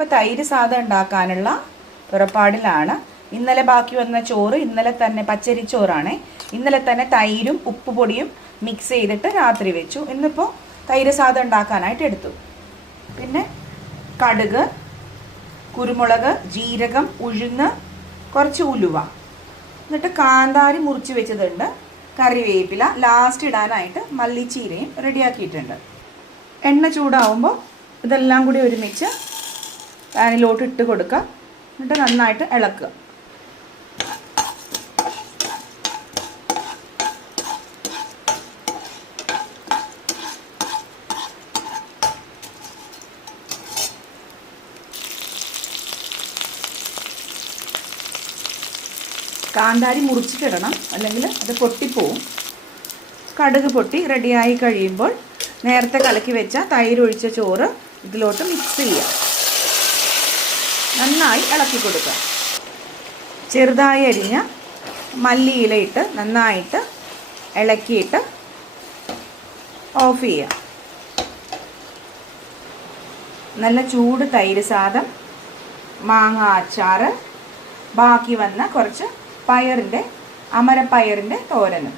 ഇപ്പോൾ തൈര് സാദം ഉണ്ടാക്കാനുള്ള പുറപ്പാടിലാണ് ഇന്നലെ ബാക്കി വന്ന ചോറ് ഇന്നലെ തന്നെ പച്ചരി ചോറാണ്. ഇന്നലെ തന്നെ തൈരും ഉപ്പുപൊടിയും മിക്സ് ചെയ്തിട്ട് രാത്രി വെച്ചു. ഇന്നിപ്പോൾ തൈര് സാദം ഉണ്ടാക്കാനായിട്ട് എടുത്തു. പിന്നെ കടുക് കുരുമുളക് ജീരകം ഉഴുന്ന് കുറച്ച് ഉലുവ. എന്നിട്ട് കാന്താരി മുറിച്ച് വെച്ചതുണ്ട്. കറിവേപ്പില ലാസ്റ്റ് ഇടാനായിട്ട് മല്ലിച്ചീരയും റെഡിയാക്കിയിട്ടുണ്ട് എണ്ണ ചൂടാവുമ്പോൾ ഇതെല്ലാം കൂടി ഒരുമിച്ച് പാനിലോട്ട് ഇട്ട് കൊടുക്കുക എന്നിട്ട് നന്നായിട്ട് ഇളക്കുക. കാന്താരി മുറിച്ചിട്ടിടണം. അല്ലെങ്കിൽ അത് പൊട്ടിപ്പോവും. കടുക് പൊട്ടി റെഡിയായി കഴിയുമ്പോൾ നേരത്തെ കലക്കി വെച്ച തൈരൊഴിച്ച ചോറ് ഇതിലോട്ട് മിക്സ് ചെയ്യുക നന്നായി ഇളക്കി കൊടുക്കുക. ചെറുതായി അരിഞ്ഞ മല്ലിയിലയിട്ട് നന്നായിട്ട് ഇളക്കിയിട്ട് ഓഫ് ചെയ്യുക. നല്ല ചൂട് തൈര് സാദം മാങ്ങ അച്ചാറ് ബാക്കി വന്ന കുറച്ച് പയറിന്റെ അമരപ്പയറിന്റെ തോരനും.